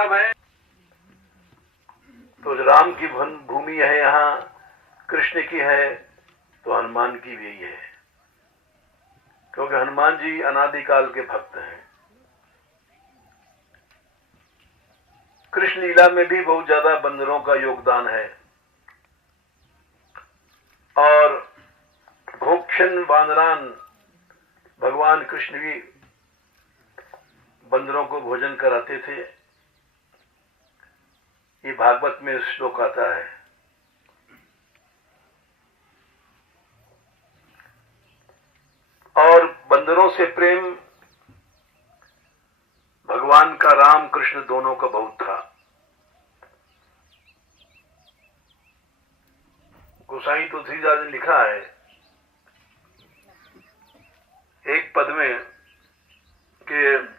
मतलब है तो राम की भूमि है, यहाँ कृष्ण की है, तो हनुमान की भी यही है, क्योंकि हनुमान जी अनादिकाल के भक्त हैं। कृष्ण लीला में भी बहुत ज्यादा बंदरों का योगदान है, और भोक्षण वानरान भगवान कृष्ण भी बंदरों को भोजन कराते थे। ये भागवत में श्लोक आता है। और बंदरों से प्रेम भगवान का राम कृष्ण दोनों का बहुत था। गोसाई तुलसीदास ने लिखा है एक पद में कि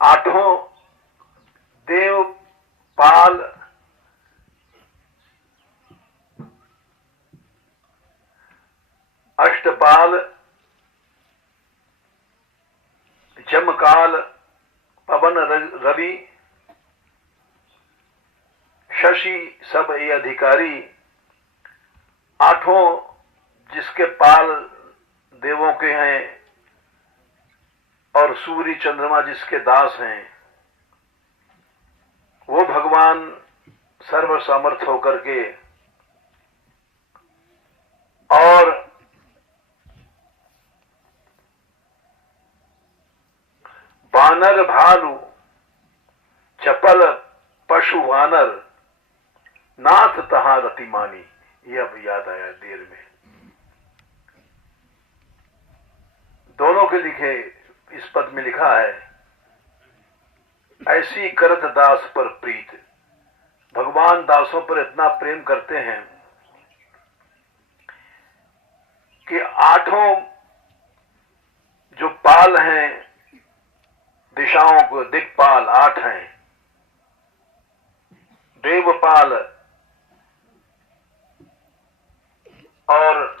आठों देव पाल अष्टपाल जमकाल पवन रवि शशि सब ये अधिकारी, आठों जिसके पाल देवों के हैं और सूर्य चंद्रमा जिसके दास हैं, वो भगवान सर्व समर्थ होकर के और वानर भालू चपल पशु वानर नाथ तहां रतिमानी। ये अब याद आया देर में। दोनों के लिखे इस पद में लिखा है, ऐसी करत दास पर प्रीत। भगवान दासों पर इतना प्रेम करते हैं कि आठों जो पाल हैं दिशाओं को, दिक्पाल 8 हैं, देवपाल और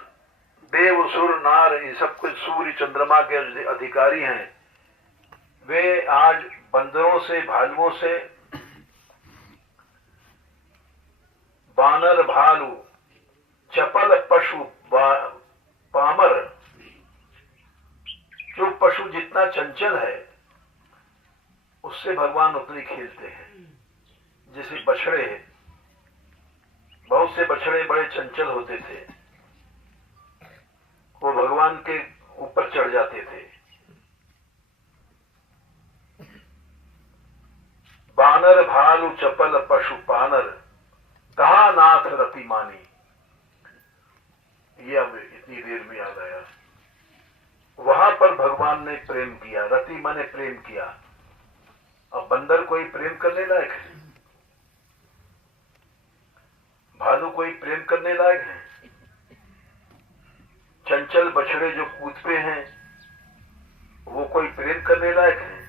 देव सुर नार, ये सब कुछ सूर्य चंद्रमा के अधिकारी हैं। वे आज बंदरों से, भालुओं से, बानर भालू चपल पशु पामर, जो पशु जितना चंचल है उससे भगवान उतनी खेलते हैं। जैसे बछड़े, बहुत से बछड़े बड़े चंचल होते थे, वो भगवान के ऊपर चढ़ जाते थे। बानर भालू चपल पशु पानर कहा नाथ रति मानी। ये अब इतनी देर में याद आया। वहां पर भगवान ने प्रेम किया, रति माने प्रेम किया। अब बंदर कोई प्रेम करने लायक है? भालू कोई प्रेम करने लायक है? चंचल बछड़े जो कूदते हैं वो कोई प्रेम करने लायक है?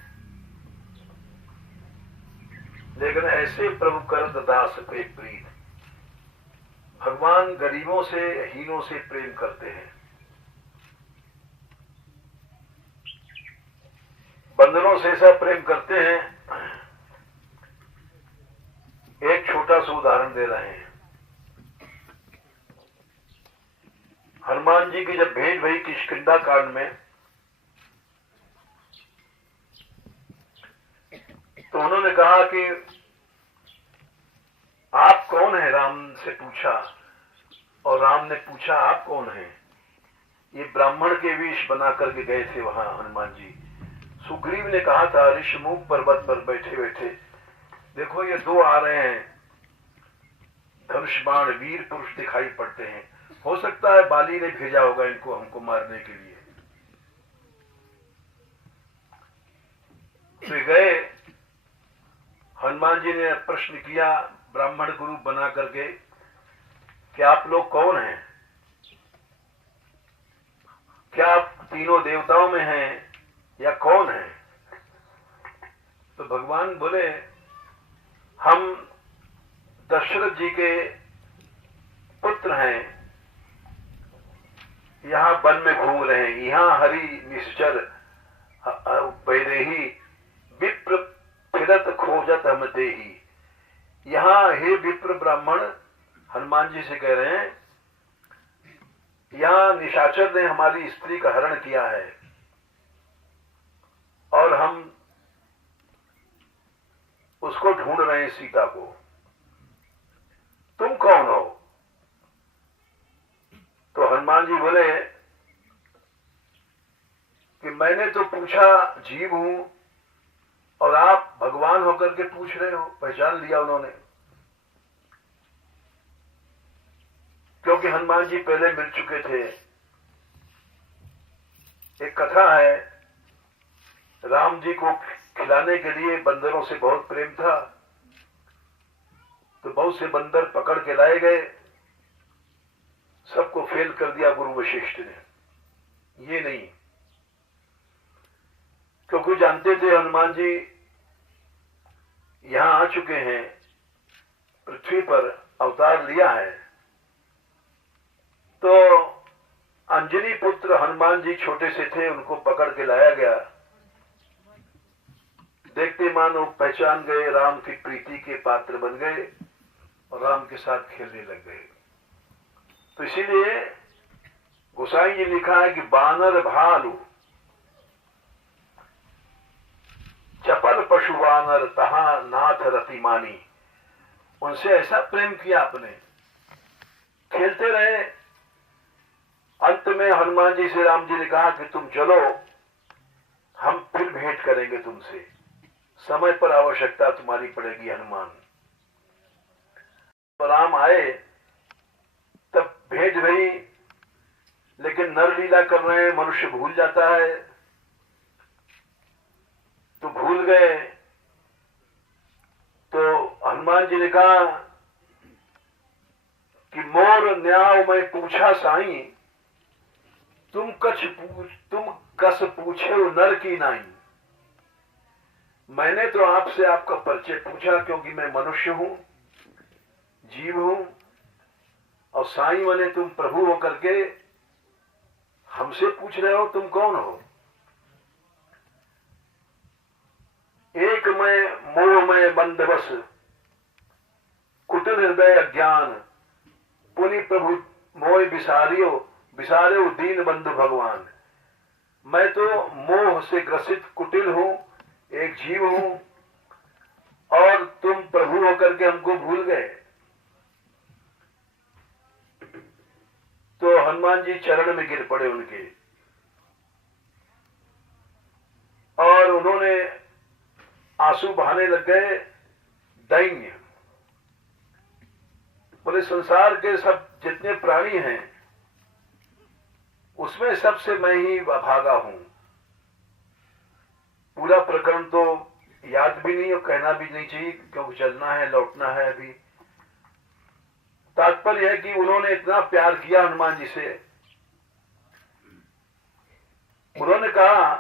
लेकिन ऐसे प्रभु करत दास पे प्रीत। भगवान गरीबों से, हीनों से प्रेम करते हैं। बंदरों से ऐसा प्रेम करते हैं। एक छोटा सा उदाहरण दे रहे हैं। हनुमान जी की जब भेंट भई किष्किंधा कांड में, तो उन्होंने कहा कि आप कौन है, राम से पूछा, और राम ने पूछा आप कौन हैं। ये ब्राह्मण के वेश बना करके गए थे वहां हनुमान जी। सुग्रीव ने कहा था ऋषिमुख पर्वत पर बैठे बैठे, देखो ये दो आ रहे हैं, धनुष बाण वीर पुरुष दिखाई पड़ते हैं, हो सकता है बाली ने भेजा होगा इनको हमको मारने के लिए। वे गए, हनुमान जी ने प्रश्न किया ब्राह्मण गुरु बना करके कि आप लोग कौन हैं, क्या आप तीनों देवताओं में हैं या कौन हैं? तो भगवान बोले हम दशरथ जी के पुत्र हैं, यहाँ वन में घूम रहे हैं, यहाँ हरि निश्चर वैदेही विप्र फिरत खोजत हम देही। यहाँ हे विप्र ब्राह्मण, हनुमान जी से कह रहे हैं, यहाँ निशाचर ने हमारी स्त्री का हरण किया है और हम उसको ढूंढ रहे हैं, सीता को। तुम कौन हो? तो हनुमान जी बोले कि मैंने तो पूछा जीव हूं और आप भगवान होकर के पूछ रहे हो। पहचान लिया उन्होंने, क्योंकि हनुमान जी पहले मिल चुके थे। एक कथा है, राम जी को खिलाने के लिए बंदरों से बहुत प्रेम था, तो बहुत से बंदर पकड़ के लाए गए, सबको फेल कर दिया गुरु वशिष्ठ ने। ये नहीं, क्योंकि जानते थे हनुमान जी यहां आ चुके हैं, पृथ्वी पर अवतार लिया है। तो अंजनी पुत्र हनुमान जी छोटे से थे, उनको पकड़ के लाया गया। देखते मानो पहचान गए, राम की प्रीति के पात्र बन गए और राम के साथ खेलने लग गए। तो इसीलिए गोसाई जी लिखा है कि बानर भालू चपल पशु वानर तहा नाथ रति मानी। उनसे ऐसा प्रेम किया आपने, खेलते रहे। अंत में हनुमान जी से राम जी ने कहा कि तुम चलो, हम फिर भेंट करेंगे तुमसे, समय पर आवश्यकता तुम्हारी पड़ेगी हनुमान। तो राम आए, तब भेंट भई, लेकिन नर लीला कर रहे हैं, मनुष्य भूल जाता है, तो भूल गए। तो हनुमान जी ने कहा कि मोर न्याय में पूछा साई, तुम कस पूछे नर की नाई। मैंने तो आपसे आपका परिचय पूछा, क्योंकि मैं मनुष्य हूं, जीव हूं, और साई माने तुम प्रभु होकर के हमसे पूछ रहे हो तुम कौन हो। एक मैं मोह में बंदवस, कुटिल हृदय अज्ञान, पुनि प्रभु मोह विसारियो दीन बंधु भगवान। मैं तो मोह से ग्रसित कुटिल हूं, एक जीव हूं, और तुम प्रभु होकर के हमको भूल गए। तो हनुमान जी चरण में गिर पड़े उनके, और उन्होंने आंसू बहाने लग गए। दैन्य बोले संसार के सब जितने प्राणी हैं उसमें सबसे मैं ही अभागा हूं। पूरा प्रकरण तो याद भी नहीं और कहना भी नहीं चाहिए, क्योंकि चलना है, लौटना है अभी। तात्पर्य है कि उन्होंने इतना प्यार किया हनुमान जी से। उन्होंने कहा,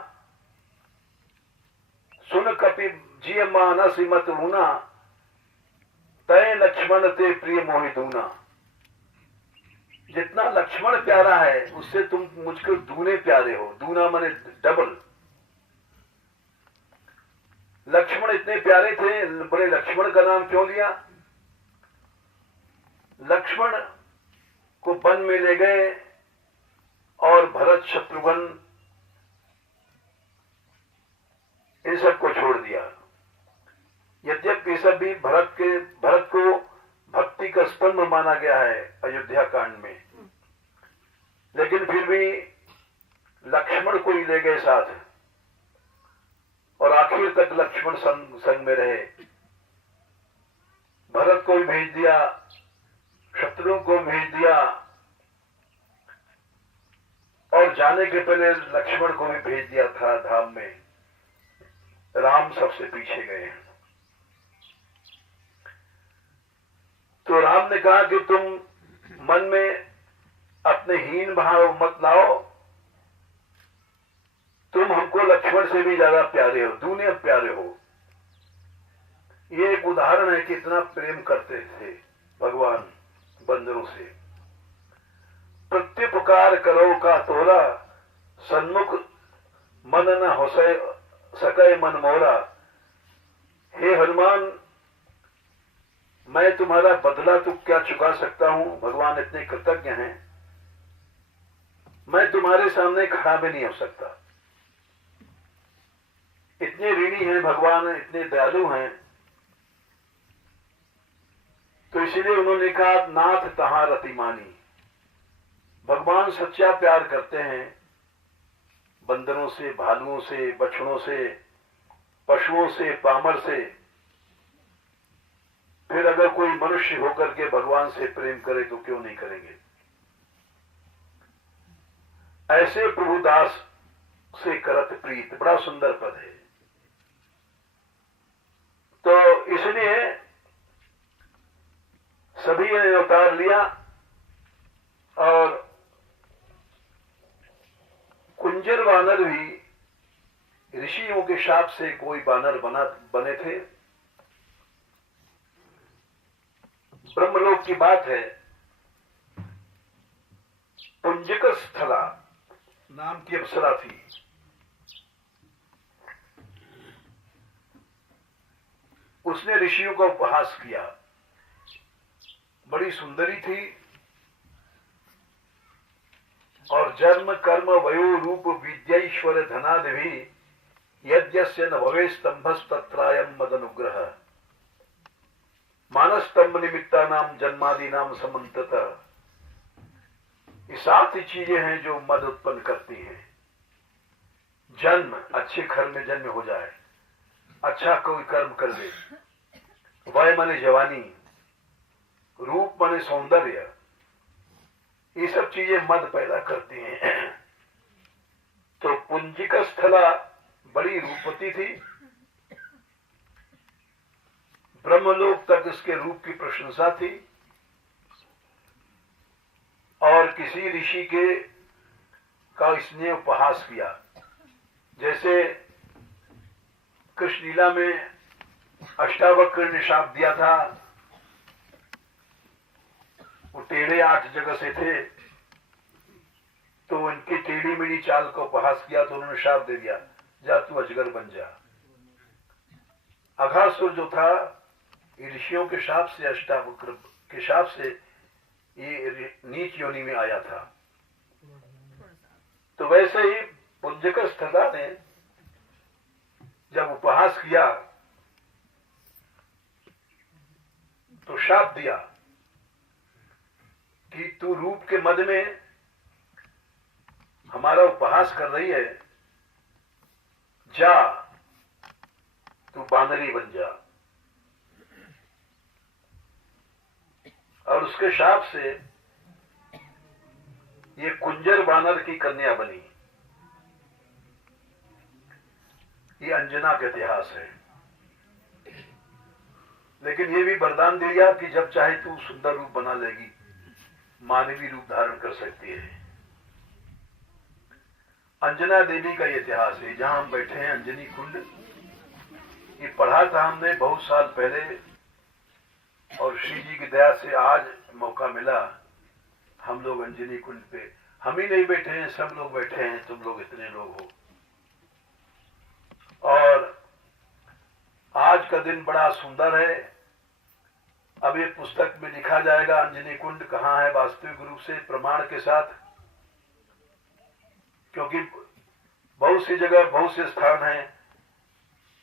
सुन कपि जिय मानस मत मुना, तय लक्ष्मण ते प्रिय मोहि दूना। जितना लक्ष्मण प्यारा है उससे तुम मुझको दूने प्यारे हो। दूना माने डबल। लक्ष्मण इतने प्यारे थे, बड़े लक्ष्मण का नाम क्यों लिया? लक्ष्मण को वन में ले गए और भरत शत्रुघ्न इन सबको छोड़ दिया। यद्यपि ये सब भी भरत को भक्ति का स्तंभ माना गया है अयोध्या कांड में, लेकिन फिर भी लक्ष्मण को ही ले गए साथ, और आखिर तक लक्ष्मण संग में रहे। भरत को भी भेज दिया, शत्रुओं को भेज दिया, और जाने के पहले लक्ष्मण को भी भेज दिया था धाम में। राम सबसे पीछे गए। तो राम ने कहा कि तुम मन में अपने हीन भाव मत लाओ, तुम हमको लक्ष्मण से भी ज्यादा प्यारे हो, दूने प्यारे हो। ये एक उदाहरण है कि इतना प्रेम करते थे भगवान बंदरों से। प्रत्युपकार करो का तोरा, सन्मुख मन न हो सके मन मोरा। हे हनुमान, मैं तुम्हारा बदला तो क्या चुका सकता हूं, भगवान इतने कृतज्ञ हैं, मैं तुम्हारे सामने खड़ा भी नहीं हो सकता। इतने ऋणी हैं भगवान, इतने दयालु हैं। तो इसलिए उन्होंने कहा नाथ तहां रतिमानी। भगवान सच्चा प्यार करते हैं बंदरों से, भालुओं से, बछड़ों से, पशुओं से, पामर से। फिर अगर कोई मनुष्य होकर के भगवान से प्रेम करे तो क्यों नहीं करेंगे। ऐसे प्रभुदास से करत प्रीत, बड़ा सुंदर पद है। तो इसलिए सभी ने अवतार लिया और कुंजर वानर भी ऋषियों के शाप से कोई वानर बने थे। ब्रह्मलोक की बात है, पुंजिक स्थला नाम की अप्सरा थी। उसने ऋषियों का उपहास किया। बड़ी सुंदरी थी और जन्म कर्म वयो रूप विद्यैश्वर्य धनादि यद्यस्य न भवे स्तंभस तत्रायम मदनुग्रह। मानस स्तंभ निमित्ता नाम जन्मादि नाम समन्ततः। ये 7 चीजें हैं जो मद उत्पन्न करती हैं। जन्म, अच्छे घर में जन्म हो जाए, अच्छा कोई कर्म कर दे, वय माने जवानी, रूप माने सौंदर्य, ये सब चीजें मद पैदा करती हैं। तो पुंजिक स्थला बड़ी रूपवती थी, ब्रह्मलोक तक इसके रूप की प्रशंसा थी। और किसी ऋषि के का इसने उपहास किया। जैसे कृष्ण लीला में अष्टावक्र ने शाप दिया था, वो टेढ़े 8 जगह से थे, तो इनकी टेढ़ी मेढ़ी चाल का उपहास किया तो उन्होंने शाप दे दिया, जा तू अजगर बन जा। अघासुर जो था, ऋषियों के शाप से, अष्टावक्र के शाप से ये नीच योनि में आया था। तो वैसे ही पुंजिक स्थला ने जब उपहास किया तो शाप दिया कि तू रूप के मद में हमारा उपहास कर रही है, जा तू बानरी बन जा। और उसके शाप से ये कुंजर बानर की कन्या बनी। ये अंजना का इतिहास है। लेकिन ये भी वरदान दिया कि जब चाहे तू सुंदर रूप बना लेगी, मानवी रूप धारण कर सकती है। अंजना देवी का ये इतिहास है। जहां हम बैठे हैं अंजनी कुंड, ये पढ़ा था हमने बहुत साल पहले, और श्री जी की दया से आज मौका मिला। हम लोग अंजनी कुंड पे, हम ही नहीं बैठे हैं, सब लोग बैठे हैं, तुम लोग इतने लोग हो। और आज का दिन बड़ा सुंदर है। अब ये पुस्तक में लिखा जाएगा अंजनी कुंड कहाँ है वास्तविक रूप से, प्रमाण के साथ। क्योंकि बहुत सी जगह, बहुत से स्थान हैं,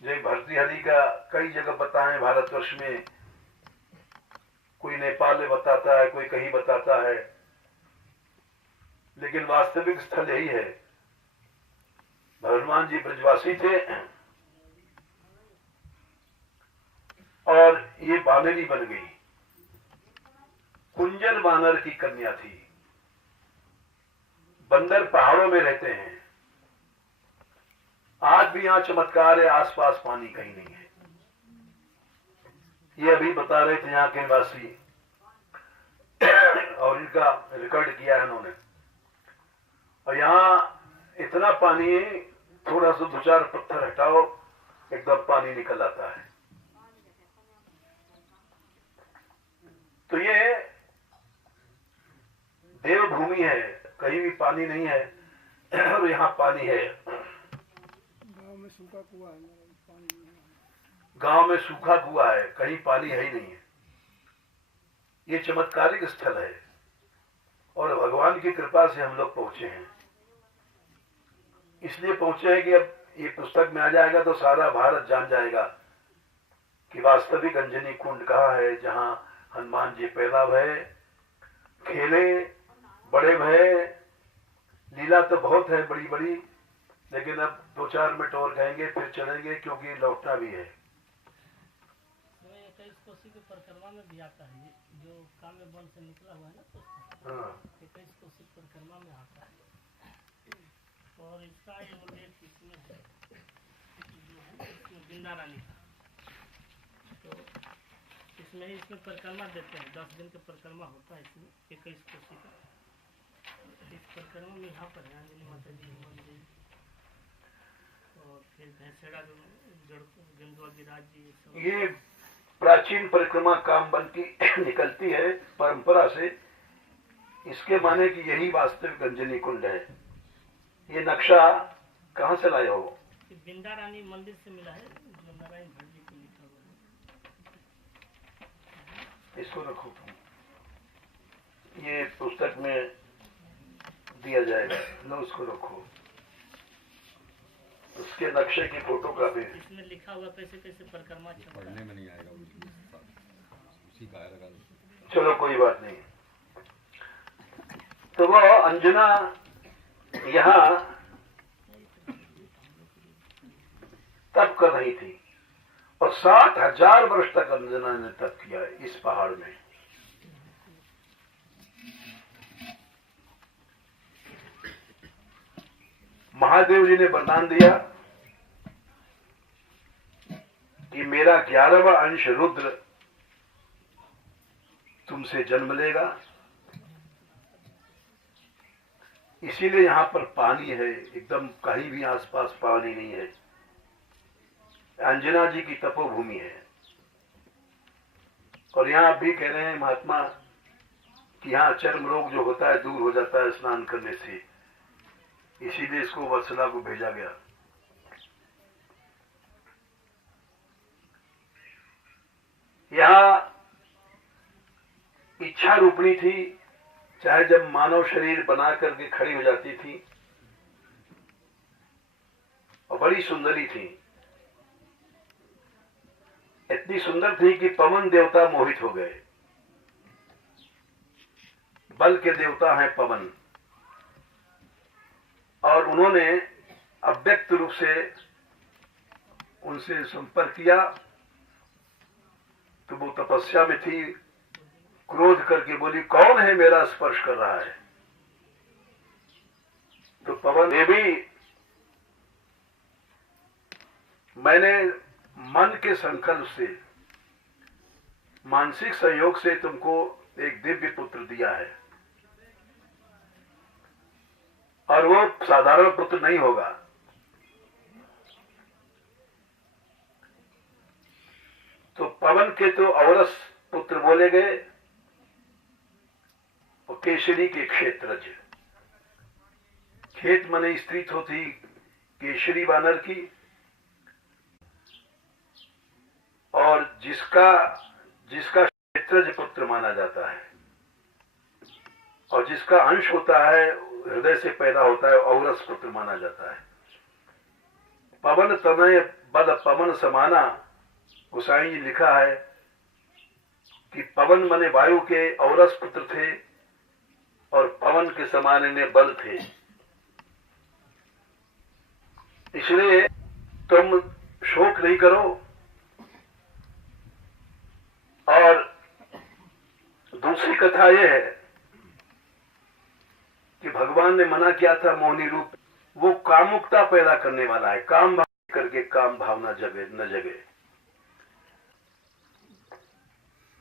जय भर्तृहरि का कई जगह बताए भारतवर्ष में। कोई नेपाल में बताता है, कोई कहीं बताता है, लेकिन वास्तविक स्थल यही है। हनुमान जी ब्रजवासी थे और ये बानरी बन गई। कुंजर बानर की कन्या थी। बंदर पहाड़ों में रहते हैं। आज भी यहां चमत्कार है, आसपास पानी कहीं नहीं है। ये अभी बता रहे थे यहाँ के निवासी और इनका रिकॉर्ड किया है उन्होंने। और यहाँ इतना पानी, थोड़ा सा 2-4 पत्थर हटाओ एकदम पानी निकल आता है। तो ये देवभूमि है, कहीं भी पानी नहीं है और यहाँ पानी है। गांव में सूखा कुआं है, पानी नहीं है। गांव में सूखा कुआं है, कहीं पानी है ही नहीं है। ये चमत्कारिक स्थल है और भगवान की कृपा से हम लोग पहुंचे हैं। इसलिए पहुंचे हैं कि अब ये पुस्तक में आ जाएगा तो सारा भारत जान जाएगा कि वास्तविक अंजनी कुंड कहाँ है, जहां हनुमान जी पैदा भये, खेले, बड़े भये। लीला तो बहुत है बड़ी बड़ी, लेकिन अब 2-4 मिनट और कहेंगे फिर चलेंगे, क्योंकि लौटना भी है। 21 कोसी के परिक्रमा में भी आता है, जो काम्य वन से निकला हुआ है ना पुस्तक। 21 कोसी परिक्रमा में आता है और इसका ये उल्लेख इसमें है, इसमें बिंदा रानी का। तो इसमें परिक्रमा देते हैं, 10 दिन का परिक्रमा होता है इसमें 21 कोसी का। इस परिक्रमा में यहाँ पर है अंजनी माता जी मंदिर और फिर भैंसेड़ा गंगवा गिराज जी सब। ये प्राचीन परिक्रमा काम बन की निकलती है परंपरा से। इसके माने कि यही वास्तविक अंजनी कुंड है। ये नक्शा कहाँ से लाए हो? बिंदा रानी मंदिर से मिला है, जो नारायण भट्ट जी को लिखा हुआ है। इसको रखो तुम, ये पुस्तक में दिया जाएगा। लो उसको रखो, उसके नक्शे की फोटो का भी इसमें लिखा हुआ कैसे कैसे परिक्रमा पढ़ने में नहीं आएगा, उसी का आएगा। चलो कोई बात नहीं। तो वो अंजना यहाँ तप कर रही थी और 60,000 वर्ष तक अंजना ने तप किया इस पहाड़ में। महादेव जी ने वरदान दिया कि मेरा 11वां अंश रुद्र तुमसे जन्म लेगा। इसीलिए यहां पर पानी है, एकदम कहीं भी आसपास पानी नहीं है। अंजना जी की तपोभूमि है। और यहां भी कह रहे हैं महात्मा कि यहां चर्म रोग जो होता है दूर हो जाता है स्नान करने से। इसीलिए इसको वत्सला को भेजा गया। यहां इच्छा रूपणी थी, चाहे जब मानव शरीर बना करके खड़ी हो जाती थी, और बड़ी सुंदरी थी। इतनी सुंदर थी कि पवन देवता मोहित हो गए। बल के देवता हैं पवन, और उन्होंने अव्यक्त रूप से उनसे संपर्क किया। तो वो तपस्या में थी, क्रोध करके बोली कौन है मेरा स्पर्श कर रहा है? तो पवन देवी, मैंने मन के संकल्प से, मानसिक सहयोग से तुमको एक दिव्य पुत्र दिया है, और वो साधारण पुत्र नहीं होगा। तो पवन के तो औरस पुत्र बोले गए और केसरी के क्षेत्रज। खेत मने स्त्री होती केसरी वानर की, और जिसका क्षेत्रज पुत्र माना जाता है, और जिसका अंश होता है हृदय से पैदा होता है, औरस पुत्र माना जाता है। पवन तनय बल पवन समाना, गोसाई जी लिखा है कि पवन मने वायु के औरस पुत्र थे और पवन के समान में बल थे। इसलिए तुम शोक नहीं करो। और दूसरी कथा यह है कि भगवान ने मना किया था मोहिनी रूप, वो कामुकता पैदा करने वाला है। काम भाव करके काम भावना जगे न जगे।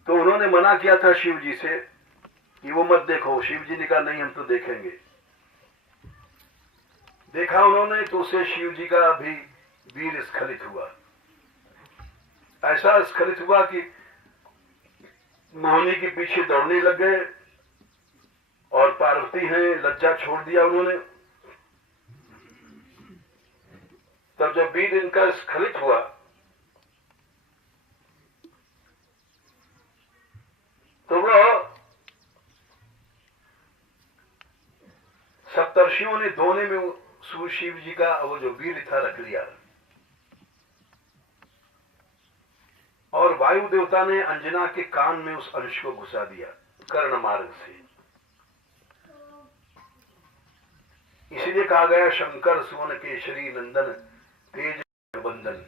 तो उन्होंने मना किया था शिव जी से कि वो मत देखो। शिव जी ने कहा नहीं, हम तो देखेंगे। देखा उन्होंने तो उससे शिव जी का भी वीर स्खलित हुआ। ऐसा स्खलित हुआ कि मोहिनी के पीछे दौड़ने लग गए और पार्वती हैं, लज्जा छोड़ दिया उन्होंने। तब जब वीर इनका स्खलित हुआ तो वह सप्तर्षियों ने दोने में शिव जी का वो जो वीर था रख लिया और वायु देवता ने अंजना के कान में उस अंश को घुसा दिया कर्ण मार्ग से। इसीलिए कहा गया शंकर सुवन केशरी नंदन तेज बंदन।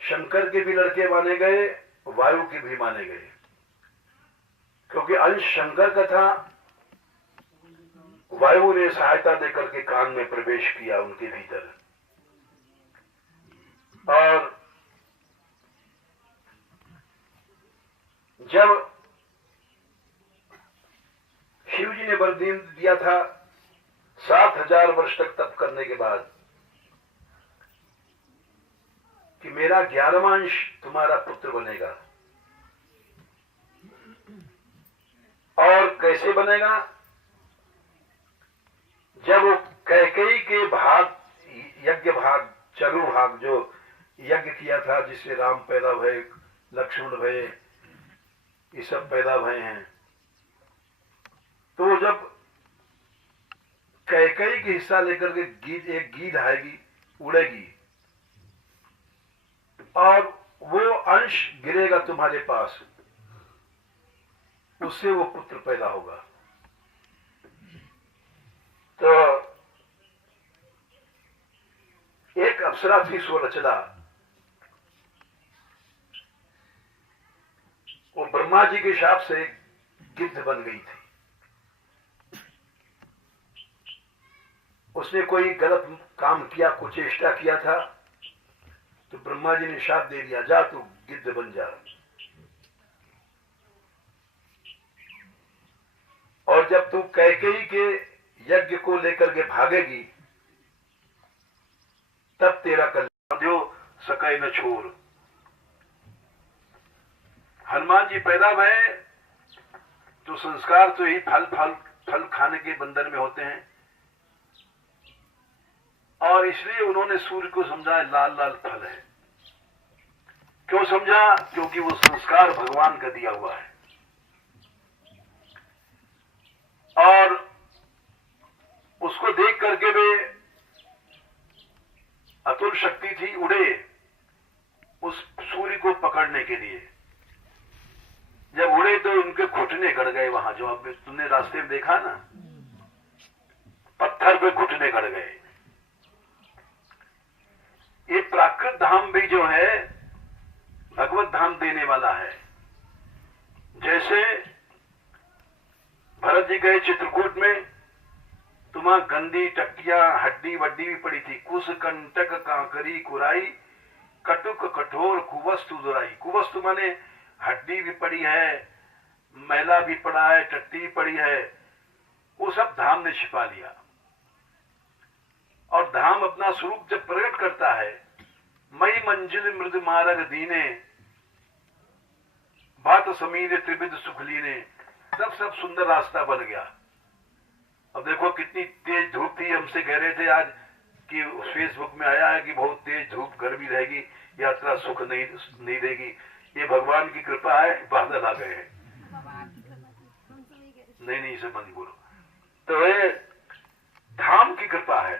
शंकर के भी लड़के माने गए, वायु के भी माने गए, क्योंकि अंश शंकर का था। वायु ने सहायता देकर के कान में प्रवेश किया उनके भीतर। और जब शिव जी ने वर दिया था 7000 वर्ष तक तप करने के बाद कि मेरा 11वां अंश तुम्हारा पुत्र बनेगा। और कैसे बनेगा? जब वो कैकेयी के भाग, यज्ञ भाग, चरु भाग जो यज्ञ किया था जिससे राम पैदा भये, लक्ष्मण भये, ये सब पैदा भये हैं, तो जब कैकेयी के हिस्सा लेकर के एक गीध आएगी, उड़ेगी और वो अंश गिरेगा तुम्हारे पास, उससे वो पुत्र पैदा होगा। तो एक अप्सरा थी सुरचना, वो ब्रह्मा जी के शाप से गिद्ध बन गई थी। उसने कोई गलत काम किया, कुचेष्टा किया था, तो ब्रह्मा जी ने शाप दे दिया, जा तू गिद्ध बन जा। और जब तू कैकेयी के यज्ञ को लेकर के भागेगी तब तेरा कल्याण जो सके न छोड़। हनुमान जी पैदा भये तो संस्कार तो यही फल खाने के बंधन में होते हैं, और इसलिए उन्होंने सूर्य को समझा लाल लाल फल है। क्यों समझा? क्योंकि वो संस्कार भगवान का दिया हुआ है। और उसको देख करके वे अतुल शक्ति थी, उड़े उस सूर्य को पकड़ने के लिए। जब उड़े तो उनके घुटने गड़ गए। वहां जो अब तुमने रास्ते में देखा ना, पत्थर पे घुटने गड़ गए। ये प्राकृत धाम भी जो है भगवत धाम देने वाला है। जैसे भरत जी गए चित्रकूट में, तुम्हां गंदी टट्टियां हड्डी वड्डी भी पड़ी थी। कुश कंटक कांकरी कुराई, कटुक कठोर कुवस्तु दुराई। कुवस्तु माने हड्डी भी पड़ी है, मैला भी पड़ा है, टट्टी भी पड़ी है, वो सब धाम ने छिपा लिया। और धाम अपना स्वरूप जब प्रकट करता है, मई मंजिल मृद मार्ग दीने, बात समीर त्रिविध सुख लीने, तब सब सुंदर रास्ता बन गया। अब देखो कितनी तेज धूप थी, हमसे कह रहे थे आज कि फेसबुक में आया है कि बहुत तेज धूप गर्मी रहेगी, यात्रा सुख नहीं देगी। ये भगवान की कृपा है, बादल आ गए हैं। नहीं इसे मत बोलो। तो ये धाम की कृपा है,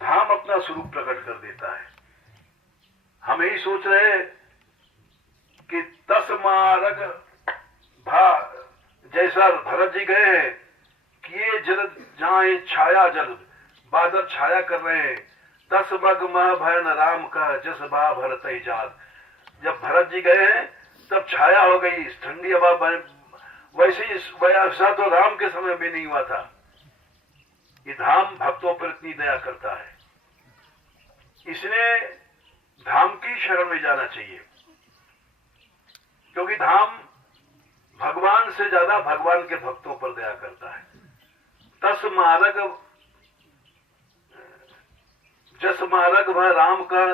धाम अपना स्वरूप प्रकट कर देता है। हम यही सोच रहे कि 10 मार्ग भा जैसा भरत जी गए हैं कि ये जल जहां छाया जल बादल छाया कर रहे हैं, 10 मग मह भयन राम का जस भा भरत ही जात। जब भरत जी गए हैं तब छाया हो गई, ठंडी हवा। वैसे वैसा तो राम के समय में नहीं हुआ था। ये धाम भक्तों पर इतनी दया करता है, इसलिए धाम की शरण में जाना चाहिए, क्योंकि धाम भगवान से ज्यादा भगवान के भक्तों पर दया करता है। तस मारग जस मारग वह राम का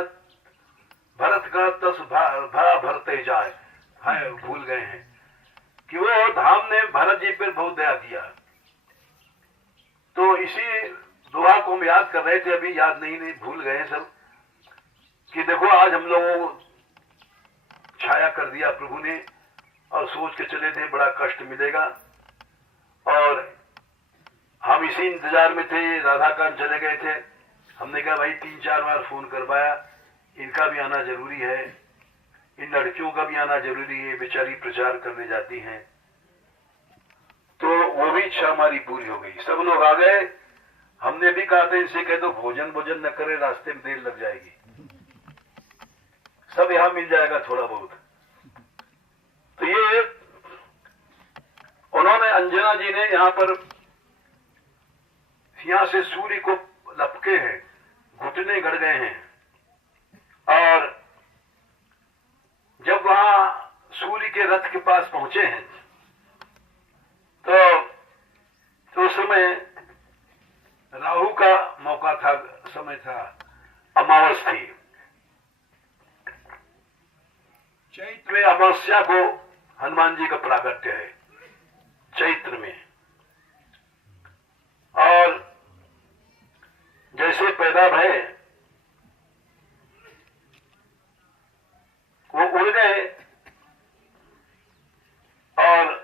भरत का तस भा भरते जाए। हाय भूल गए हैं कि वो धाम ने भरत जी पर बहुत दया किया। तो इसी दुआ को हम याद कर रहे थे, अभी याद नहीं भूल गए सब, कि देखो आज हम लोगों को छाया कर दिया प्रभु ने, और सोच के चले थे बड़ा कष्ट मिलेगा, और हम इसी इंतजार में थे। राधाकांत चले गए थे, हमने कहा भाई 3-4 बार फोन करवाया, इनका भी आना जरूरी है, इन लड़कियों का भी आना जरूरी है, बेचारी प्रचार करने जाती हैं। तो वो भी इच्छा हमारी पूरी हो गई, सब लोग आ गए। हमने भी कहा था इनसे कह दो भोजन न करे, रास्ते में देर लग जाएगी, सब यहां मिल जाएगा थोड़ा बहुत। तो ये उन्होंने, अंजना जी ने यहां पर यहां से सूर्य को लपके हैं, घुटने गड़ गए हैं, और जब वहां सूर्य के रथ के पास पहुंचे हैं तो उस समय राहु का मौका था, समय था, अमावस थी। चैत्र में अमावस्या को हनुमान जी का प्रागट्य है, चैत्र में। और जैसे पैदा भय वो उड़ गए, और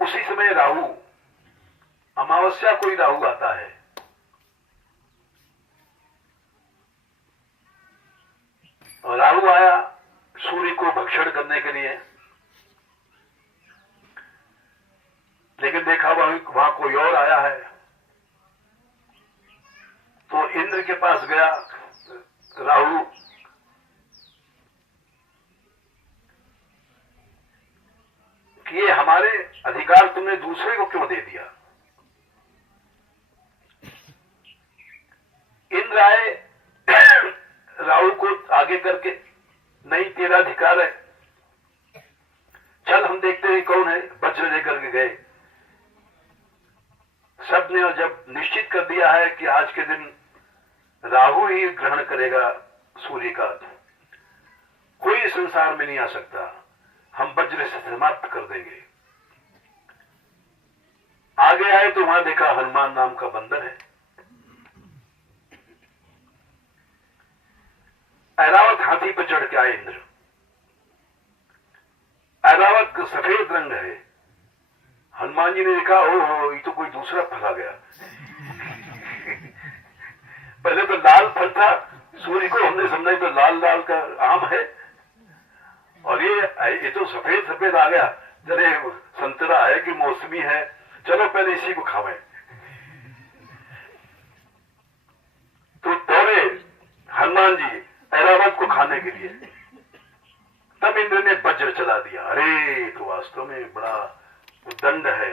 उसी समय राहु, अमावस्या को ही राहु आता है। और राहु आया सूर्य को भक्षण करने के लिए, लेकिन देखा वहां कोई और आया है, तो इंद्र के पास गया राहु, कि ये हमारे अधिकार तुमने दूसरे को क्यों दे दिया। इंद्र आए राहु को आगे करके, नहीं तेरा अधिकार है, चल हम देखते हैं कौन है। वज्र लेकर के गए सबने, और जब निश्चित कर दिया है कि आज के दिन राहु ही ग्रहण करेगा सूर्य का, कोई संसार में नहीं आ सकता, हम वज्र से समाप्त कर देंगे। आगे आए तो वहां देखा हनुमान नाम का बंदर है। ऐरावत हाथी पर चढ़ के आए इंद्र। ऐरावत का सफेद रंग है। हनुमान जी ने देखा, ओह ये तो कोई दूसरा फल आ गया। पहले तो लाल फल था, सूर्य को हमने समझा तो लाल लाल का आम है, और ये तो सफेद सफेद आ गया। चले संतरा है कि मौसमी है, चलो पहले इसी को खावें। तो दौड़े हनुमान जी ऐरावत को खाने के लिए। तब इंद्र ने वज्र चला दिया। अरे तो वास्तव में बड़ा दंड है,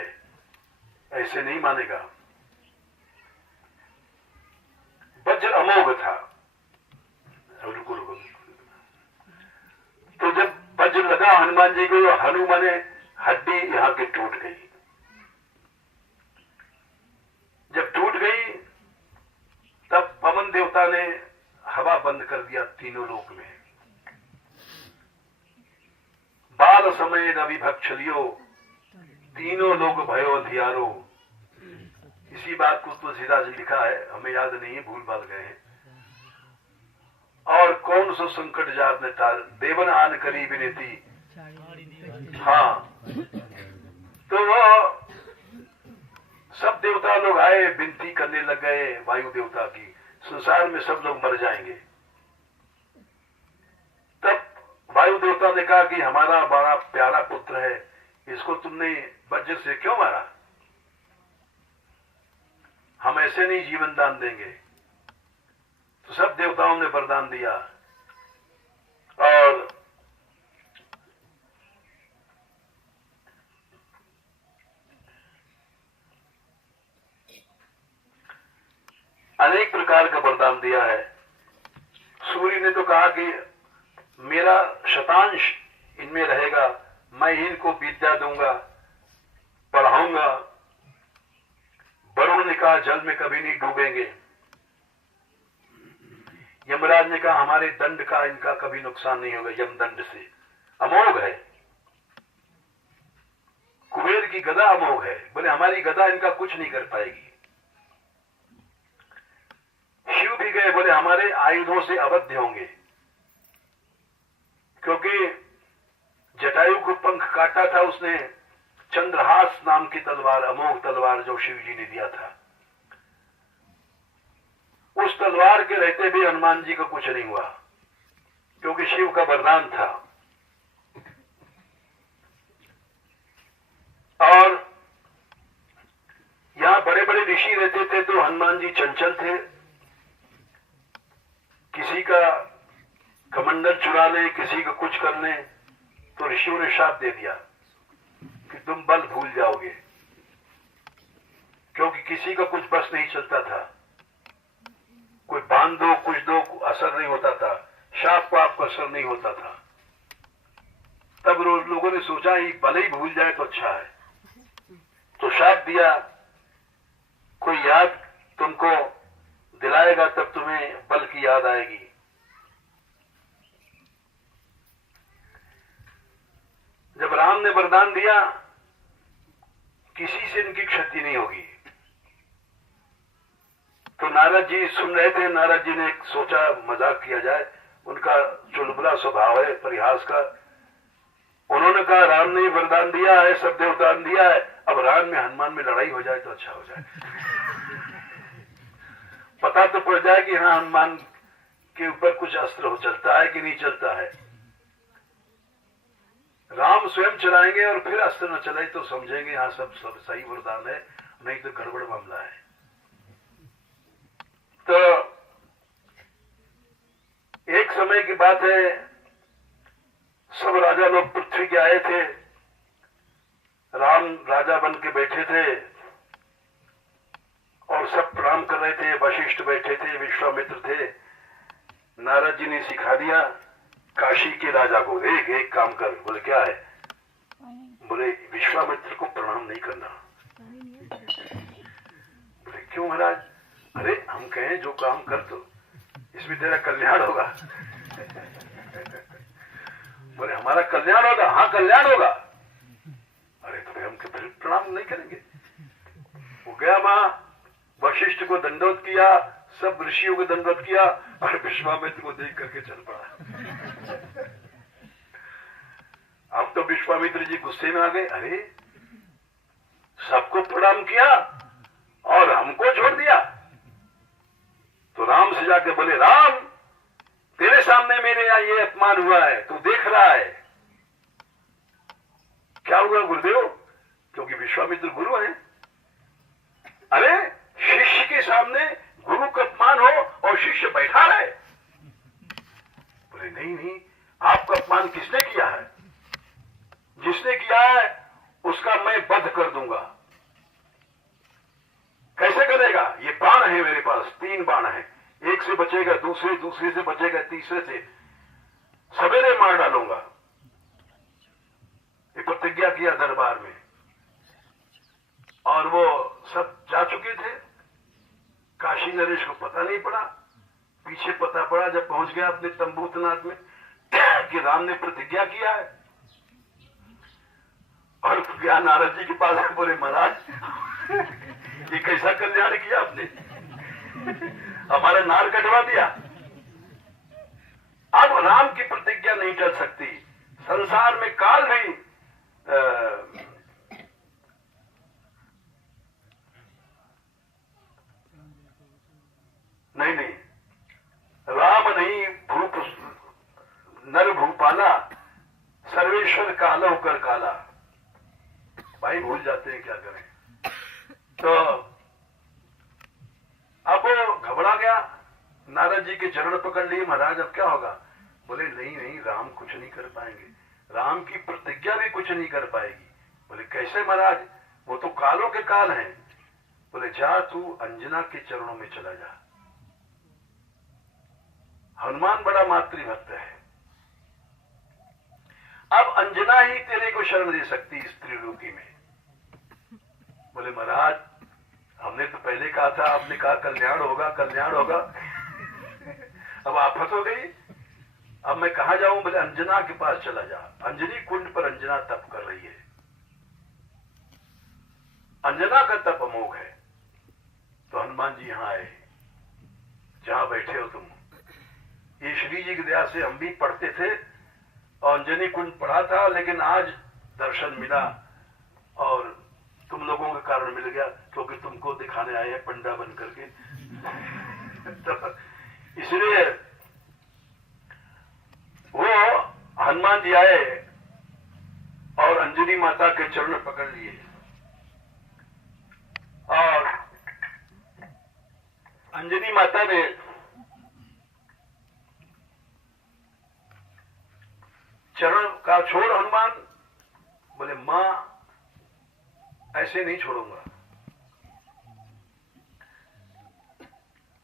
ऐसे नहीं मानेगा। वज्र अमोघ था। रुको रुको। तो जब वज्र लगा हनुमान जी को, हनुमान ने हड्डी यहां की टूट गई। जब टूट गई तब पवन देवता ने हवा बंद कर दिया तीनों लोक में। बाल समय रवि भक्षलियो, तीनों लोग भयो अधियारो। इसी बात को तुलसीदास जी लिखा है, हमें याद नहीं है, भूल भाल गए हैं। और कौन सो संकट जात ने टाल, देवन आन करी विनती। हाँ, तो वो सब देवता लोग आए, विनती करने लग गए वायु देवता की, संसार में सब लोग मर जाएंगे। तब वायु देवता ने कहा कि हमारा बड़ा प्यारा पुत्र है, इसको तुमने वज्र से क्यों मारा? हम ऐसे नहीं जीवन दान देंगे। तो सब देवताओं ने वरदान दिया, और अनेक प्रकार का वरदान दिया है। सूर्य ने तो कहा कि मेरा शतांश इनमें रहेगा, मैं इनको विद्या दूंगा, पढ़ाऊंगा। वरुण ने कहा जल में कभी नहीं डूबेंगे। यमराज ने कहा हमारे दंड का इनका कभी नुकसान नहीं होगा, यमदंड से अमोघ है। कुबेर की गदा अमोघ है, बोले हमारी गदा इनका कुछ नहीं कर पाएगी। शिव भी गए, बोले हमारे आयुधों से अवध्य होंगे, क्योंकि जटायु को पंख काटा था उसने चंद्रहास नाम की तलवार, अमोघ तलवार जो शिव जी ने दिया था। उस तलवार के रहते भी हनुमान जी को कुछ नहीं हुआ, क्योंकि शिव का वरदान था। और यहां बड़े बड़े ऋषि रहते थे तो हनुमान जी चंचल थे। किसी का कमंडल चुरा ले, किसी का कुछ कर ले, तो ऋषियों ने शाप दे दिया कि तुम बल भूल जाओगे, क्योंकि किसी का कुछ बस नहीं चलता था। कोई बांध दो, कुछ दो, असर नहीं होता था। शाप को आपको असर नहीं होता था। तब रोज लोगों ने सोचा ये बल ही भूल जाए तो अच्छा है, तो शाप दिया। कोई याद तुमको दिलाएगा तब तुम्हें बल की याद आएगी। जब राम ने वरदान दिया किसी से इनकी क्षति नहीं होगी, तो नारद जी सुन रहे थे। नारद जी ने सोचा मजाक किया जाए, उनका चुलबुला स्वभाव है परिहास का। उन्होंने कहा राम ने वरदान दिया है, सब देवदान दिया है, अब राम में हनुमान में लड़ाई हो जाए तो अच्छा हो जाए। पता तो पड़ जाए कि हाँ हनुमान के ऊपर कुछ अस्त्र हो चलता है कि नहीं चलता है। राम स्वयं चलाएंगे और फिर अस्त्र न चलाए तो समझेंगे हाँ सब सही वरदान है, नहीं तो गड़बड़ मामला है। तो एक समय की बात है, सब राजा लोग पृथ्वी के आए थे। राम राजा बन के बैठे थे और सब प्रणाम कर रहे थे। वशिष्ठ बैठे थे, विश्वामित्र थे। नारद जी ने सिखा दिया काशी के राजा को, एक काम कर। बोले क्या है? बोले विश्वामित्र को प्रणाम नहीं करना। बोले क्यों महाराज? अरे हम कहें जो काम कर तो इसमें तेरा कल्याण होगा। बोले हमारा कल्याण होगा? हाँ कल्याण होगा। अरे तो हम फिर प्रणाम नहीं करेंगे। वो गया वहां, वशिष्ठ को दंडवत किया, सब ऋषियों को दंडवत किया और विश्वामित्र को देख करके चल पड़ा। अब तो विश्वामित्र जी गुस्से में आ गए, अरे सबको प्रणाम किया और हमको छोड़ दिया। तो राम से जाके बोले राम तेरे सामने मेरे यहाँ ये अपमान हुआ है, तू देख रहा है। क्या हुआ गुरुदेव? क्योंकि विश्वामित्र गुरु है। अरे शिष्य के सामने गुरु का अपमान हो और शिष्य बैठा रहे। बोले नहीं, आपका अपमान किसने किया है? जिसने किया है उसका मैं वध कर दूंगा। कैसे करेगा? ये बाण है मेरे पास, 3 बाण है। एक से बचेगा दूसरे से बचेगा तीसरे से, सवेरे मार डालूंगा। ये प्रतिज्ञा किया दरबार में और वो सब जा चुके थे। काशी नरेश को पता नहीं पड़ा, पीछे पता पड़ा जब पहुंच गया अपने तंबूतनाथ में कि राम ने प्रतिज्ञा किया है। और गया नारद जी के पास, बोले महाराज ये कैसा कल्याण किया आपने, हमारा नार कटवा दिया। अब राम की प्रतिज्ञा नहीं टल सकती। संसार में काल भी नहीं, राम नहीं भूप नर भूपाला, सर्वेश्वर काला होकर काला। भाई भूल जाते हैं, क्या करें। तो अब वो घबरा गया, नारद जी के चरण पकड़ लिए, महाराज अब क्या होगा? बोले नहीं, राम कुछ नहीं कर पाएंगे, राम की प्रतिज्ञा भी कुछ नहीं कर पाएगी। बोले कैसे महाराज? वो तो कालों के काल हैं। बोले जा तू अंजना के चरणों में चला जा। हनुमान बड़ा मातृभक्त है। अब अंजना ही तेरे को शरण दे सकती इस त्रिलोकी में। बोले महाराज हमने तो पहले कहा था, आपने कहा कल्याण होगा कल्याण होगा, अब आफत हो गई, अब मैं कहा जाऊं? बोले अंजना के पास चला जा, अंजनी कुंड पर अंजना तप कर रही है। अंजना का तप अमोघ है। तो हनुमान जी यहां आए, जहां बैठे हो तुम। ये श्री जी की दया से हम भी पढ़ते थे और अंजनी कुंड पढ़ा था, लेकिन आज दर्शन मिला और तुम लोगों के कारण मिल गया, क्योंकि तुमको दिखाने आए हैं पंडा बन करके। तो इसलिए वो हनुमान जी आए और अंजनी माता के चरण पकड़ लिए और अंजनी माता ने चरण का छोड़ हनुमान। बोले मां ऐसे नहीं छोड़ूंगा।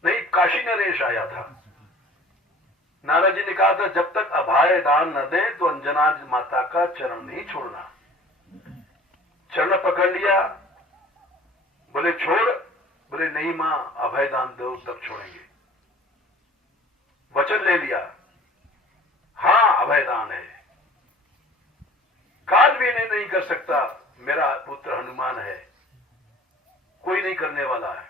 नहीं, काशी नरेश आया था। नारद जी ने कहा था जब तक अभय दान न दे तो अंजना माता का चरण नहीं छोड़ना। चरण पकड़ लिया, बोले छोड़। बोले नहीं मां, अभय दान दो तब छोड़ेंगे। वचन ले लिया, हाँ अभय दान है, काल भी नहीं कर सकता, मेरा पुत्र हनुमान है, कोई नहीं करने वाला है।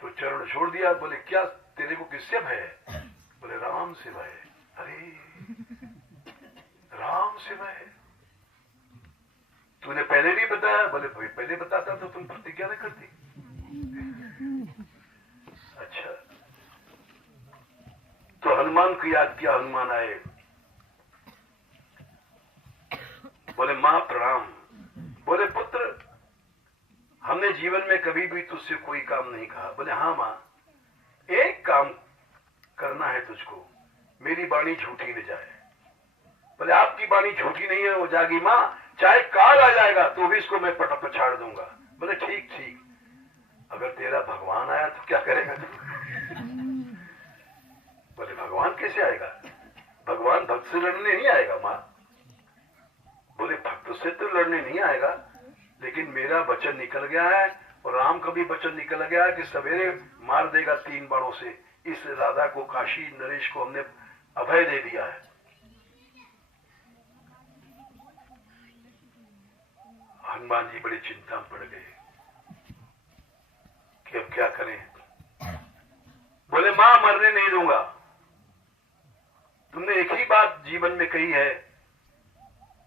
तो चरण छोड़ दिया। बोले क्या तेरे को किससे भय है? बोले राम से भय है। अरे राम से भय है, तूने पहले नहीं बताया? बोले पहले बताता तो तुम प्रतिज्ञा नहीं करती। अच्छा, तो हनुमान को याद किया। हनुमान आए, बोले मां प्रणाम। बोले पुत्र हमने जीवन में कभी भी तुझसे कोई काम नहीं कहा। बोले हाँ मां, एक काम करना है तुझको, मेरी वाणी झूठी न जाए। बोले आपकी वाणी झूठी नहीं है, वो जागी मां, चाहे काल आ जाएगा तो भी इसको मैं पट पछाड़ दूंगा। बोले ठीक ठीक, अगर तेरा भगवान आया तो क्या करेगा तू? बोले भगवान कैसे आएगा? भगवान भक्त से लड़ने नहीं आएगा मां। बोले भक्त से तो लड़ने नहीं आएगा, लेकिन मेरा वचन निकल गया है और राम का भी वचन निकल गया है कि सवेरे मार देगा 3 बाणों से। इस राधा को, काशी नरेश को हमने अभय दे दिया है। हनुमान जी बड़ी चिंता में पड़ गए कि अब क्या करें। बोले मां मरने नहीं दूंगा। तुमने एक ही बात जीवन में कही है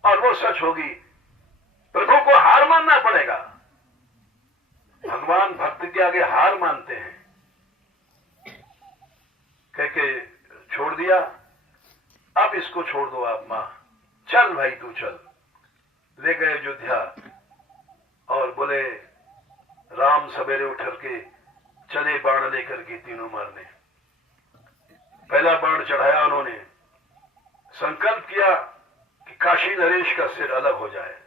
और वो सच होगी, प्रभु को हार मानना पड़ेगा। भगवान भक्त के आगे हार मानते हैं। कह के छोड़ दिया। अब इसको छोड़ दो आप मां, चल भाई तू चल। ले गए अयोध्या और बोले राम सवेरे उठ के चले बाण लेकर के तीनों मारने। पहला बाण चढ़ाया उन्होंने, संकल्प किया कि काशी नरेश का सिर अलग हो जाए।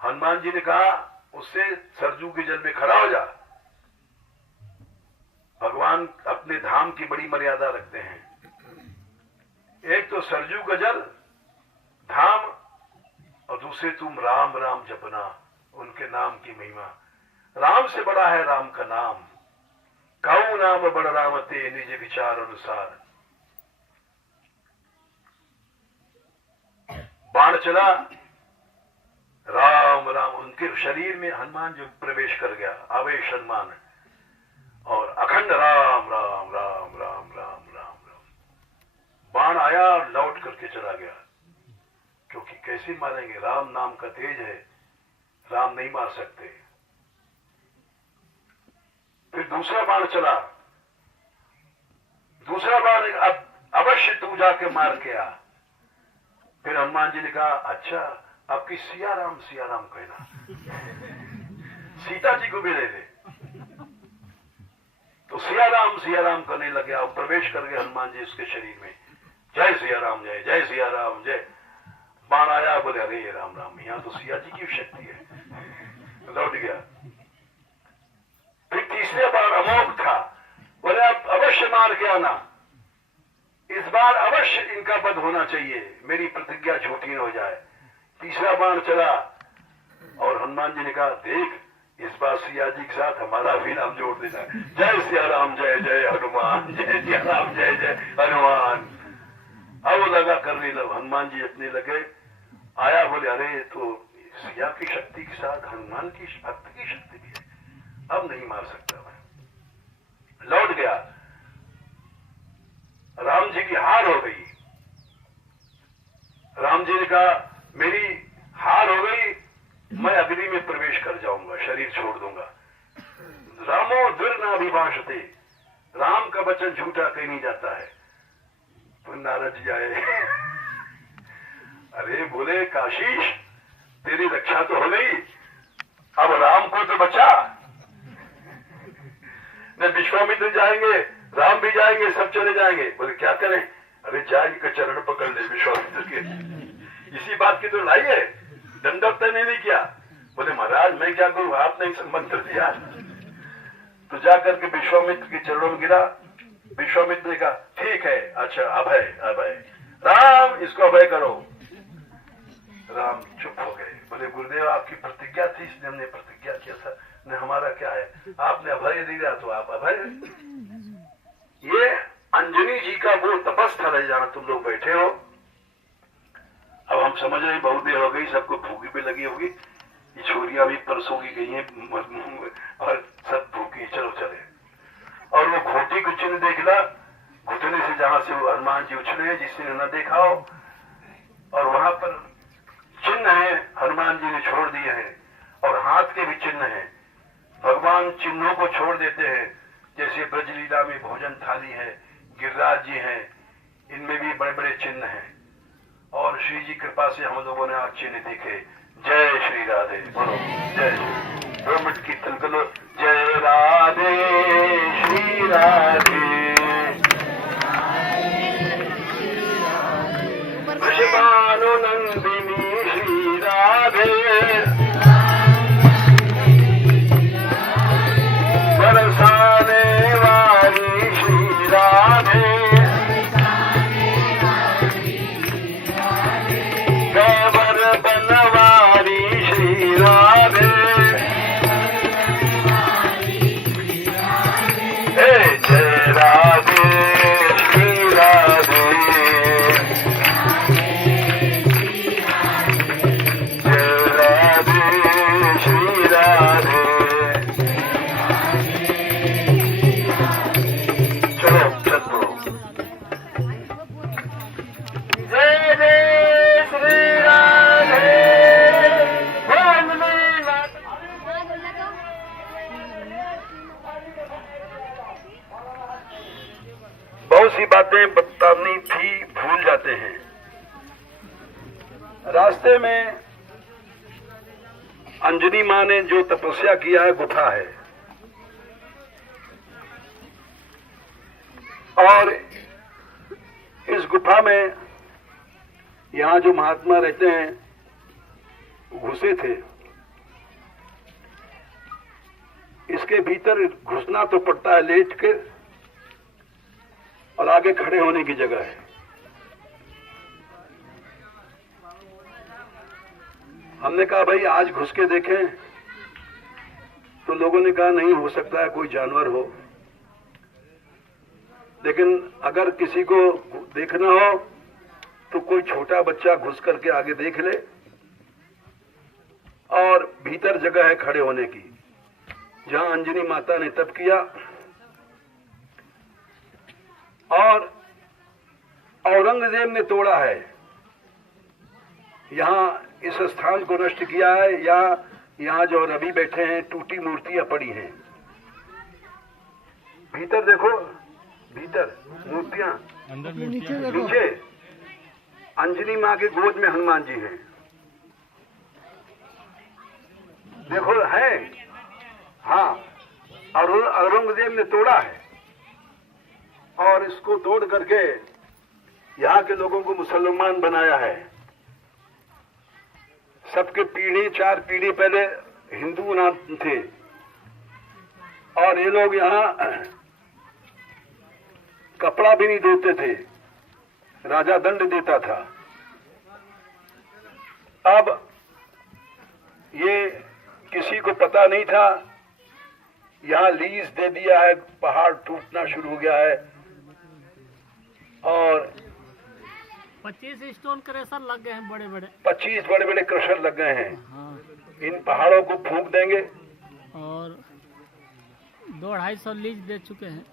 हनुमान जी ने कहा उससे सरजू के जल में खड़ा हो जा। भगवान अपने धाम की बड़ी मर्यादा रखते हैं। एक तो सरजू का जल धाम और दूसरे तुम राम राम जपना, उनके नाम की महिमा। राम से बड़ा है राम का नाम, काऊ नाम बड़ राम ते निज विचार अनुसार। बाण चला, राम राम, उनके शरीर में हनुमान जो प्रवेश कर गया, आवेश हनुमान, और अखंड राम राम राम राम राम राम राम। बाण आया, लौट करके चला गया, क्योंकि कैसे मारेंगे? राम नाम का तेज है, राम नहीं मार सकते। फिर दूसरा बाण चला, दूसरा बाण अब अवश्य तू जाके मार के आ। फिर हनुमान जी ने कहा अच्छा आपकी सिया राम कहना, सीता जी को भी ले ले। तो सिया राम करने लगे और प्रवेश कर गए हनुमान जी उसके शरीर में। जय सिया राम जय, जय सिया राम जय। बाण आया, बोले अरे राम राम, यहां तो सिया जी की शक्ति है। लौट गया। फिर तीसरे बाण अमोघ था, बोले आप अवश्य मार के आना। इस बार अवश्य इनका वध होना चाहिए, मेरी प्रतिज्ञा झूठी न हो जाए। तीसरा बाण चला और हनुमान जी ने कहा, देख इस बार सिया जी के साथ हमारा भी नाम जोड़ देना। जय सिया राम, जय जय हनुमान, जय सिया राम, जय जय हनुमान। अब लगा करने लग, हनुमान जी अपने लगे। आया, बोले अरे तो सिया की शक्ति के साथ हनुमान की भक्त की शक्ति भी है, अब नहीं मार सकता मैं। लौट गया, राम जी की हार हो गई। राम जी ने कहा, मेरी हार हो गई, मैं अग्नि में प्रवेश कर जाऊंगा, शरीर छोड़ दूंगा। रामो दुर्नाभिभाषते, राम का वचन झूठा कहीं नहीं जाता है। तो नारद जी आए, अरे बोले काशीश, तेरी रक्षा तो हो गई, अब राम को तो बचा। न विश्वामित्र जाएंगे, राम भी जाएंगे, सब चले जाएंगे। बोले क्या करें? अरे जाएंगे चरण पकड़ ले विश्वामित्र के। इसी बात की तो लाई है, दंडवत नहीं किया। बोले महाराज मैं क्या करूं, आपने मंत्र दिया। तो जाकर के विश्वामित्र के चरणों में गिरा। विश्वामित्र ने कहा, ठीक है, अच्छा अभय अभय, राम इसको अभय करो। राम चुप हो गए। बोले गुरुदेव आपकी प्रतिज्ञा थी, इसलिए हमने प्रतिज्ञा किया था, न हमारा क्या है, आपने अभय दिया तो आप अभय। ये अंजनी जी का वो तपस्थल है जहां तुम लोग बैठे हो। अब हम समझ रहे बहुत देर हो गई, सबको भूखी भी लगी होगी, ये छोरियां भी परसों की गई हैं और सब भूखी, चलो चले। और वो घोटी को चिन्ह देखला, घुटने से जहां से वो हनुमान जी उछले जिससे न देखा हो, और वहां पर चिन्ह है, हनुमान जी ने छोड़ दिए हैं। और हाथ के भी चिन्ह हैं, भगवान चिन्हों को छोड़ देते हैं। जैसे ब्रजलीला में भोजन थाली है, गिरिराज जी हैं, इनमें भी बड़े बड़े चिन्ह हैं। और श्री जी कृपा से हम लोगों ने आज चिन्ह देखे। जय श्री राधे, बोलो जय। 2 मिनट कीर्तन करो, जय राधे श्री राधे। वृषभानु नंदिनी श्री राधे, बरसाने वाली श्री राधे, कैवर बनवारी श्री राधे। जय राधे श्री राधे, जय राधे श्री राधे। चलो चलो, जय जय श्री राधे। बहुत सी बातें बतानी थी, भूल जाते हैं। रास्ते में अंजनी मां ने जो तपस्या किया है, गुफा है, और इस गुफा में यहां जो महात्मा रहते हैं घुसे थे। इसके भीतर घुसना तो पड़ता है लेट के, और आगे खड़े होने की जगह है। हमने कहा भाई आज घुस के देखें, तो लोगों ने कहा नहीं हो सकता है, कोई जानवर हो। लेकिन अगर किसी को देखना हो तो कोई छोटा बच्चा घुस करके आगे देख ले, और भीतर जगह है खड़े होने की, जहां अंजनी माता ने तप किया। और औरंगजेब ने तोड़ा है, यहां इस स्थान को नष्ट किया है। यहाँ जो रवि बैठे हैं, टूटी मूर्तियां पड़ी हैं। भीतर देखो, भीतर मूर्तियां, नीचे अंजनी मां के गोद में हनुमान जी हैं, देखो है। हाँ, और औरंगजेब ने तोड़ा है, और इसको तोड़ करके यहाँ के लोगों को मुसलमान बनाया है। सबके पीढ़ी 4 पीढ़ी पहले हिंदू नाम थे, और ये लोग यहाँ कपड़ा भी नहीं धोते थे, राजा दंड देता था। अब ये किसी को पता नहीं था, यहाँ लीज दे दिया है, पहाड़ टूटना शुरू हो गया है और 25 स्टोन क्रेशर लग गए हैं, बड़े बड़े 25 बड़े बड़े क्रशर लग गए हैं। हाँ, इन पहाड़ों को फूंक देंगे। और 200-250 लीज दे चुके हैं।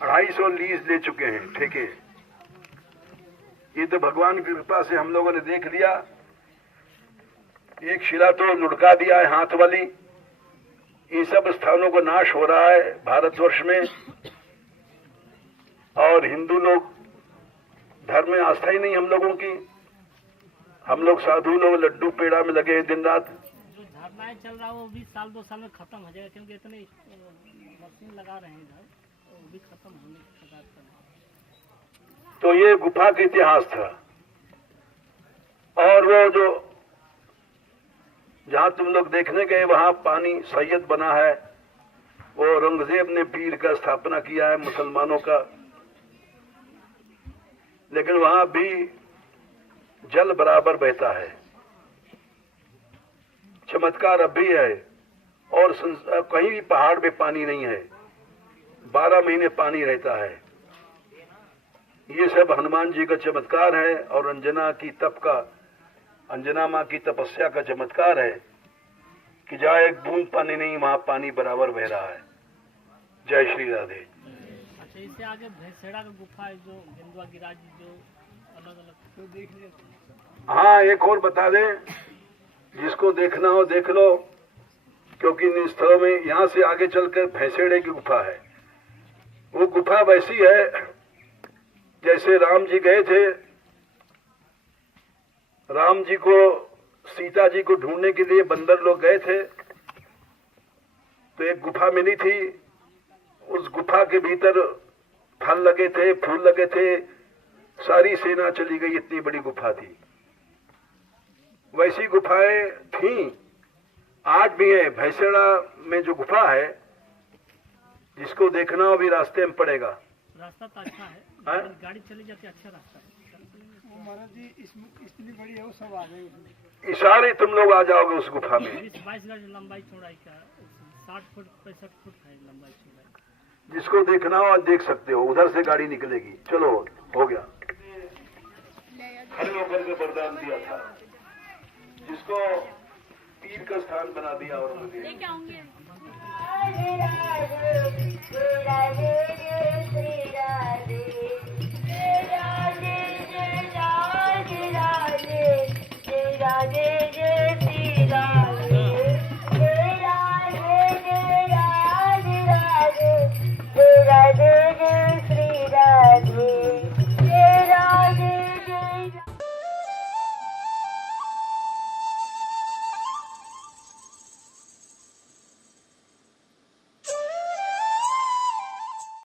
250 लीज ले चुके हैं ठेके। ये तो भगवान की कृपा से हम लोगों ने देख लिया। एक शिला तो लुढ़का दिया है हाथ वाली। इन सब स्थानों को नाश हो रहा है भारतवर्ष में, और हिंदू लोग धर्म में आस्था ही नहीं हम लोगों की। हम लोग साधु लोग लड्डू पेड़ा में लगे हैं दिन रात। जो धरनाएं चल रहा है वो भी साल 2 साल में खत्म हो जाएगा, क्योंकि इतने मशीन लगा रहे हैं इधर, तो वो भी खत्म होने की कगार पर है। तो ये गुफा का इतिहास था। और वो जो जहां तुम लोग देखने गए वहां पानी सैयद बना है, वो औरंगजेब ने पीर का स्थापना किया है मुसलमानों का, लेकिन वहां भी जल बराबर बहता है। चमत्कार अब भी है। और कहीं भी पहाड़ पे पानी नहीं है, 12 महीने पानी रहता है। ये सब हनुमान जी का चमत्कार है और अंजना की तप का, अंजना माँ की तपस्या का चमत्कार है कि जहाँ एक बूंद पानी नहीं वहां पानी बराबर बह रहा है। जय श्री राधे। अच्छा, इससे आगे भैंसेड़ा का गुफा है, जो गेंदुआ गिराज, जो अलग अलग तो देख लिया। हाँ, एक और बता दें, जिसको देखना हो देख लो, क्योंकि इन स्थलों में यहाँ से आगे चलकर भैंसेड़े की गुफा है। वो गुफा वैसी है जैसे राम जी गए थे, राम जी को सीता जी को ढूंढने के लिए बंदर लोग गए थे, तो एक गुफा मिली थी। उस गुफा के भीतर फल लगे थे, फूल लगे थे, सारी सेना चली गई, इतनी बड़ी गुफा थी। वैसी गुफाएं थी, आज भी है। भैंसेड़ा में जो गुफा है, जिसको देखना हो भी रास्ते में पड़ेगा। रास्ता तो अच्छा है, हाँ? गाड़ी चली जाती है, अच्छा रास्ता है। वो महाराज जी इसमें इतनी बड़ी है, वो सब आ गए उसमें। इशारे तुम लोग आ जाओगे उस गुफा में। 20-22 गज लंबाई चौड़ाई का, 60 फुट 65 फुट है लंबाई चौड़ाई। जिसको देखना हो आज देख सकते हो, उधर से गाड़ी निकलेगी। चलो, हो गया। खड़े होकर के वरदान दिया था, जिसको पीर का स्थान बना दिया औरंगजेब। लेके आऊंगी।